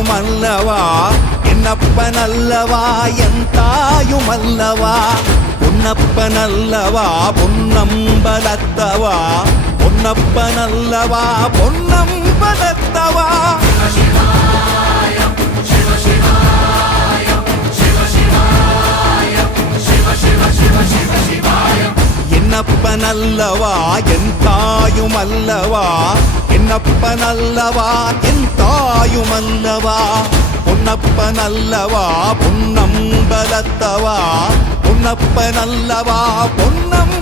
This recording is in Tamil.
தாயுமல்லவா என்னப்பனல்லவா என் தாயுமல்லவா பொன்னப்பனல்லவா பொன்னம்பலத்தவா பொன்னப்பனல்லவா பொன்னம்பலத்தவா என்னப்பனல்லவா என் தாயுமல்லவா என்னப்பனல்லவா என் தாயுமல்லவா பொன்னப்பனல்லவா பொன்னம்பலத்தவா பொன்னப்பனல்லவா பொன்னம்